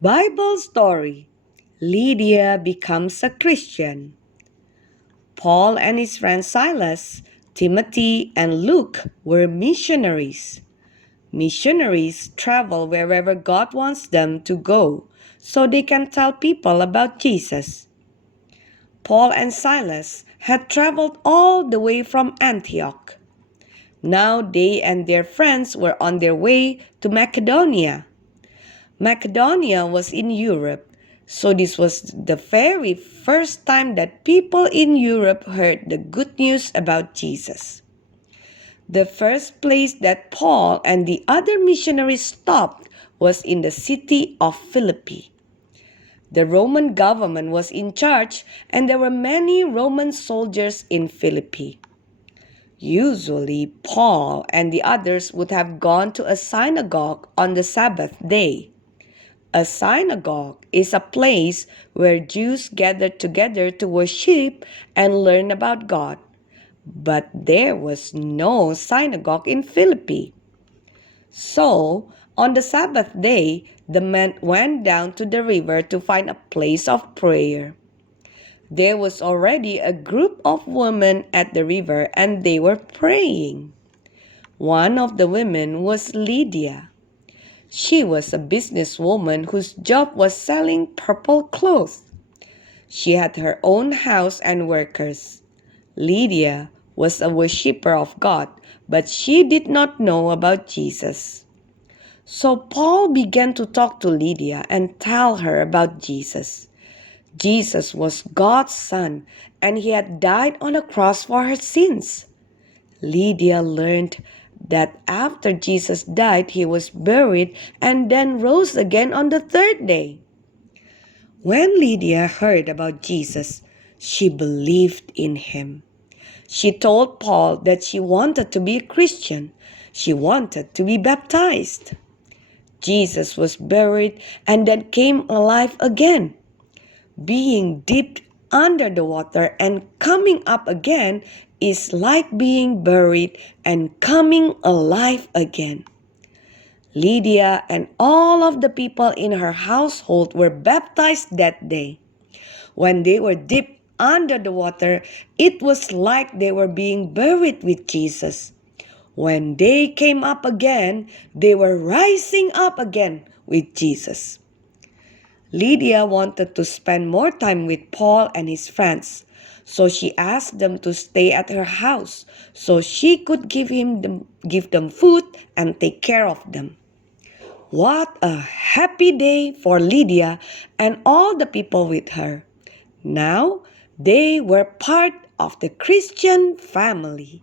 Bible story. Lydia becomes a Christian. Paul and his friend Silas, Timothy, and Luke were missionaries. Missionaries travel wherever God wants them to go so they can tell people about Jesus. Paul and Silas had traveled all the way from Antioch. Now they and their friends were on their way to Macedonia. Macedonia was in Europe, so this was the very first time that people in Europe heard the good news about Jesus. The first place that Paul and the other missionaries stopped was in the city of Philippi. The Roman government was in charge, and there were many Roman soldiers in Philippi. Usually, Paul and the others would have gone to a synagogue on the Sabbath day. A synagogue is a place where Jews gather together to worship and learn about God. But there was no synagogue in Philippi. So, on the Sabbath day, the men went down to the river to find a place of prayer. There was already a group of women at the river and they were praying. One of the women was Lydia. She was a businesswoman whose job was selling purple clothes. She had her own house and workers. Lydia was a worshiper of God, but she did not know about Jesus. So Paul began to talk to Lydia and tell her about Jesus. Jesus was God's son, and he had died on a cross for her sins. Lydia learned that after Jesus died, he was buried and then rose again on the third day. When Lydia heard about Jesus, she believed in him. She told Paul that she wanted to be a Christian. She wanted to be baptized. Jesus was buried and then came alive again. Being dipped under the water and coming up again is like being buried and coming alive again. Lydia and all of the people in her household were baptized that day. When they were dipped under the water, it was like they were being buried with Jesus. When they came up again, they were rising up again with Jesus. Lydia wanted to spend more time with Paul and his friends, so she asked them to stay at her house so she could give them food and take care of them. What a happy day for Lydia and all the people with her. Now they were part of the Christian family.